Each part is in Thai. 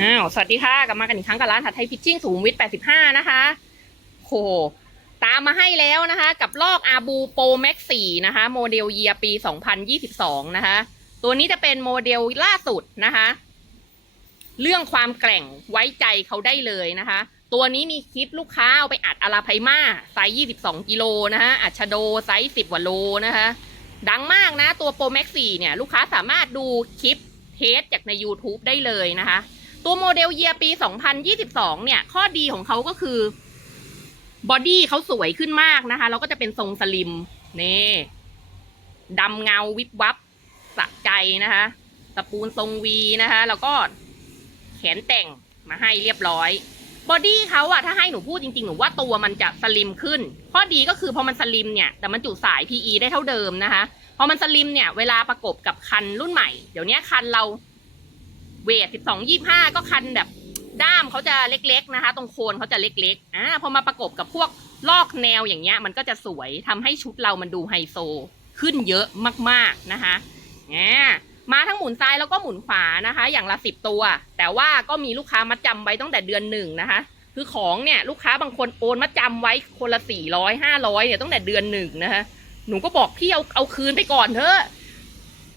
อ้าวสวัสดีค่ะกลับมากันอีกครั้งกับร้านถัดไทยพิชชิ่งสูงวิท85 นะคะโหตามมาให้แล้วนะคะ กับลอกอาบูโปรแม็ก4นะคะ โมเดลเยียปี 2022 นะคะ ตัวนี้จะเป็นโมเดลล่าสุดนะคะ เรื่องความแกร่งไว้ใจเขาได้เลยนะคะ ตัวนี้มีคลิปลูกค้าเอาไปอัดอาราไพมาไซส์ 22 กิโลนะคะอัดชโดไซส์ 10กว่าโลนะคะ ดังมากนะ ตัวโปรแม็ก4เนี่ย ลูกค้าสามารถดูคลิปเทสจากใน YouTube ได้เลยนะคะ ตัวโมเดลเยียปี 2022 เนี่ย ข้อดีของเขาก็คือบอดี้เขาสวยขึ้นมากนะคะ แล้วก็จะเป็นทรงสลิม นี่ดำเงาวิบวับสะใจนะคะตะปูนทรงวีนะคะ แล้วก็แขนแต่งมาให้เรียบร้อยบอดี้เขาอะถ้าให้หนูพูดจริงๆ หนูว่าตัวมันจะสลิมขึ้น ข้อดีก็คือพอมันสลิมเนี่ย แต่มันจุสาย PE ได้เท่าเดิมนะคะ พอมันสลิมเนี่ย เวลาประกบกับคันรุ่นใหม่ เดี๋ยวนี้คันเรา เวทสิบสองยี่ห้าก็คันแบบด้ามเขาจะเล็กๆนะคะ ตรงโคนเขาจะเล็กๆอ่าพอมาประกบกับพวกลอกแนวอย่างเงี้ย มันก็จะสวยทำให้ชุดเรามันดูไฮโซ ขึ้นเยอะมากๆนะคะอ่ามาทั้งหมุนซ้ายแล้วก็หมุนขวานะคะ อย่างละสิบตัว แต่ว่าก็มีลูกค้ามัดจำไว้ตั้งแต่เดือนหนึ่งนะคะ คือของเนี่ยลูกค้าบางคนโอนมัดจำไว้คนละสี่ร้อยห้าร้อยเนี่ยตั้งแต่เดือนหนึ่งนะคะหนูก็บอกพี่เอาเอาคืนไปก่อนเถอะ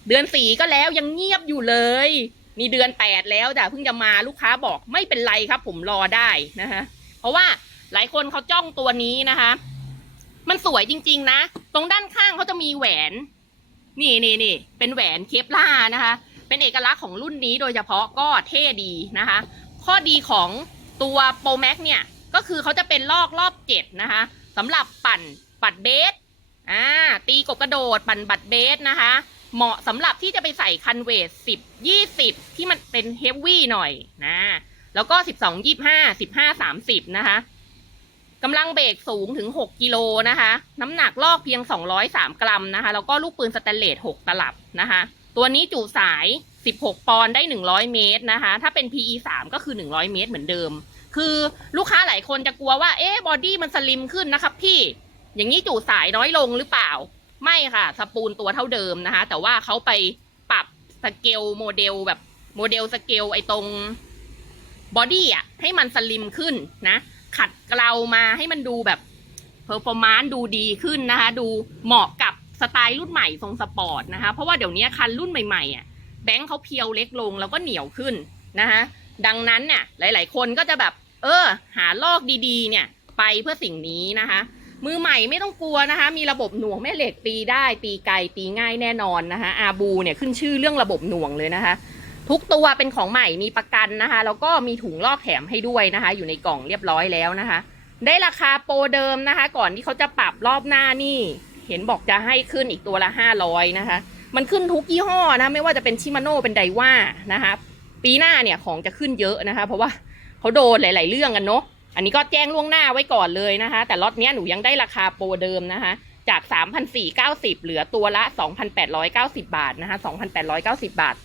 เดือนสี่ก็แล้วยังเงียบอยู่เลย นี่เดือนแปดแล้วจ้ะเพิ่งจะมาลูกค้าบอกไม่เป็นไรครับ ผมรอได้นะคะเพราะว่าหลายคนเขาจ้องตัวนี้นะคะ มันสวยจริง ๆ นะ ตรงด้านข้างเขาจะมีแหวน นี่นี่นี่เป็นแหวนเคปล่านะคะ เป็นเอกลักษณ์ของรุ่นนี้โดยเฉพาะก็เท่ดีนะคะ ข้อดีของตัวโปรแม็กเนี่ย ก็คือเขาจะเป็นลอกรอบเจ็ดนะคะสำหรับปั่นปัดเบสอ่าตีกบกระโดดปั่นบัตรเบสนะคะ เหมาะสำหรับที่จะไปใส่คันเวทสิบยี่สิบที่มันเป็นเฮฟวี่หน่อยนะ แล้วก็สิบสองยี่ห้าสิบห้าสามสิบนะคะกำลังเบรกสูงถึงหกกิโลนะคะ น้ำหนักลอกเพียงสองร้อยสามกรัมนะคะ แล้วก็ลูกปืนสแตนเลสหกตลับนะคะ ตัวนี้จุสายสิบหกปอนด์ได้หนึ่งร้อยเมตรนะคะ ถ้าเป็น PE สามก็คือหนึ่งร้อยเมตรเหมือนเดิม คือลูกค้าหลายคนจะกลัวว่า เอ๊ะ บอดี้มันสลิมขึ้นนะครับพี่ อย่างนี้จุสายน้อยลงหรือเปล่า ไม่ค่ะ สปูลตัวเท่าเดิมนะคะ แต่ว่าเขาไปปรับสเกลโมเดลแบบโมเดลสเกลไอ้ตรงบอดี้อะให้มันสลิมขึ้นนะ ขัดเกลามาให้มันดูแบบเพอร์ฟอร์มานซ์ดูดีขึ้นนะคะ ดูเหมาะกับสไตล์รุ่นใหม่ทรงสปอร์ตนะคะ เพราะว่าเดี๋ยวนี้คันรุ่นใหม่ๆอะแบงค์เขาเพียวเล็กลงแล้วก็เหนียวขึ้นนะคะดังนั้นเนี่ยหลาย ๆ คนก็จะแบบ เออ หาลอกดีๆ เนี่ย ไปเพื่อสิ่งนี้นะคะ มือใหม่ไม่ต้องกลัวนะคะ มีระบบหน่วงแม่เหล็กตีได้ตีไกลตีง่ายแน่นอนนะคะอาบูเนี่ยขึ้นชื่อเรื่องระบบหน่วงเลยนะคะ ทุกตัวเป็นของใหม่มีประกันนะคะ แล้วก็มีถุงลอกแถมให้ด้วยนะคะ อยู่ในกล่องเรียบร้อยแล้วนะคะ ได้ราคาโปรเดิมนะคะ ก่อนที่เขาจะปรับรอบหน้านี่ เห็นบอกจะให้ขึ้นอีกตัวละห้าร้อยนะคะ มันขึ้นทุกยี่ห้อนะไม่ว่าจะเป็นชิมาโน่เป็นไดว่านะคะ ปีหน้าเนี่ยของจะขึ้นเยอะนะคะ เพราะว่าเขาโดนหลาย ๆ เรื่องกันเนาะ อันนี้ก็แจ้งล่วงหน้าไว้ก่อนเลยนะคะ แต่ล็อตนี้หนูยังได้ราคาโปรเดิมนะคะ จาก 3,490 เหลือตัวละ 2,890 บาทนะคะ 2,890 บาท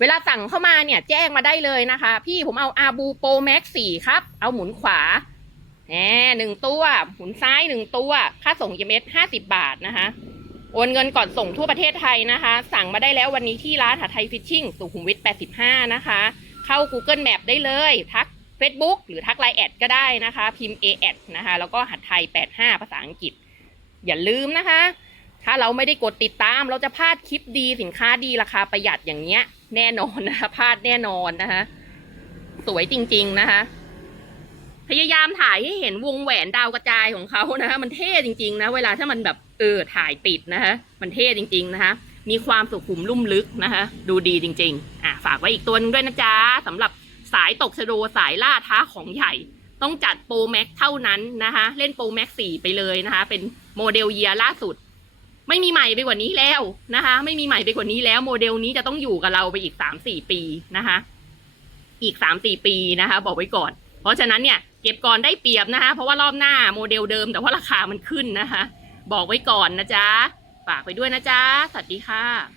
เวลาสั่งเข้ามาเนี่ยแจ้งมาได้เลยนะคะ พี่ผมเอาอาบูโปรแม็ก4ครับ เอาหมุนขวาแหมหนึ่งตัวหมุนซ้ายหนึ่งตัว ค่าส่งยเมตห้าสิบบาทนะคะ โอนเงินก่อนส่งทั่วประเทศไทยนะคะ สั่งมาได้แล้ววันนี้ที่ร้านหัดไทยฟิชชิ่งสุขุมวิท85 นะคะ เข้า Google Map ได้เลย ทัก Facebook หรือทักไลน์แอดก็ได้นะคะ พิมพ์ a อดนะคะ แล้วก็หัดไทย 85 ภาษาอังกฤษ อย่าลืมนะคะ ถ้าเราไม่ได้กดติดตาม เราจะพลาดคลิปดีสินค้าดีราคาประหยัดอย่างเงี้ย แน่นอนนะคะพลาดแน่นอนนะคะ สวยจริง ๆนะคะ พยายามถ่ายให้เห็นวงแหวนดาวกระจายของเขานะคะมันเท่จริง ๆ นะ เวลาถ้ามันแบบเออถ่ายติดนะคะ มันเท่จริง ๆ นะคะมีความสุขุมลุ่มลึกนะคะ ดูดีจริง ๆ อะ ฝากไว้อีกตัวนึงด้วยนะจ๊ะสำหรับ สายตกชโดสายล่าท้าของใหญ่ ต้องจัดโปรแม็กเท่านั้นนะคะ เล่นโปรแม็กสี่ไปเลยนะคะ เป็นโมเดลเยียล่าสุด ไม่มีใหม่ไปกว่านี้แล้วนะคะ ไม่มีใหม่ไปกว่านี้แล้วโมเดลนี้จะต้องอยู่กับเราไปอีกสามสี่ปีนะคะ อีกสามสี่ปีนะคะ บอกไว้ก่อน เพราะฉะนั้นเนี่ยเก็บก่อนได้เปรียบนะคะ เพราะว่ารอบหน้าโมเดลเดิมแต่ว่าราคามันขึ้นนะคะ บอกไว้ก่อนนะจ๊ะฝากไปด้วยนะจ๊ะสวัสดีค่ะ